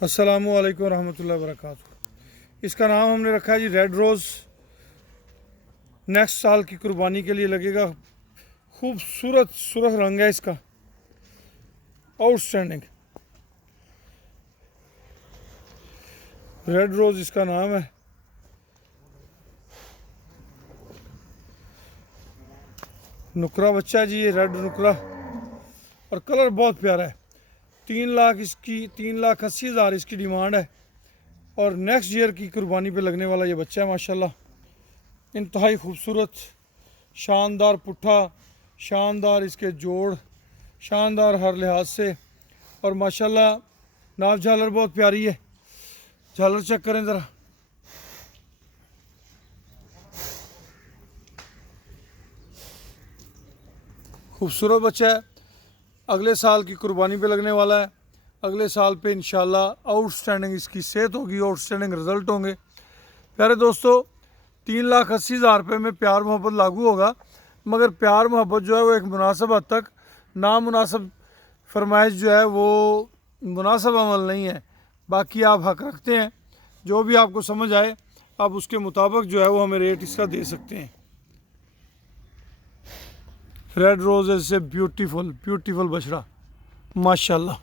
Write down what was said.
अस्सलामु अलैकुम रहमतुल्लाहि व बरकातुहू। इसका नाम हमने रखा है जी रेड रोज़। नेक्स्ट साल की कुर्बानी के लिए लगेगा। खूबसूरत सुरख रंग है इसका, आउटस्टैंडिंग। रेड रोज़ इसका नाम है। नुकरा बच्चा है जी, ये रेड नुकरा, और कलर बहुत प्यारा है। 3,80,000 इसकी डिमांड है और नेक्स्ट ईयर की कुर्बानी पे लगने वाला ये बच्चा है। माशाल्लाह इंतहाई खूबसूरत, शानदार पुट्ठा, शानदार इसके जोड़, शानदार हर लिहाज से, और माशाल्लाह नाव झालर बहुत प्यारी है। झालर चेक करें ज़रा। खूबसूरत बच्चा है, अगले साल की कुर्बानी पे लगने वाला है। अगले साल पे इंशाल्लाह आउटस्टैंडिंग इसकी सेहत होगी, आउटस्टैंडिंग रिज़ल्ट होंगे। प्यारे दोस्तों, 3,80,000 रुपये में प्यार मोहब्बत लागू होगा, मगर प्यार मोहब्बत जो है वो एक मुनासिब हद तक, नामुनासिब फरमाइश जो है वो मुनासिब अमल नहीं है। बाकी आप हक रखते हैं, जो भी आपको समझ आए आप उसके मुताबिक जो है वो हमें रेट इसका दे सकते हैं। Red Rose is a beautiful beautiful बछड़ा, माशाल्लाह।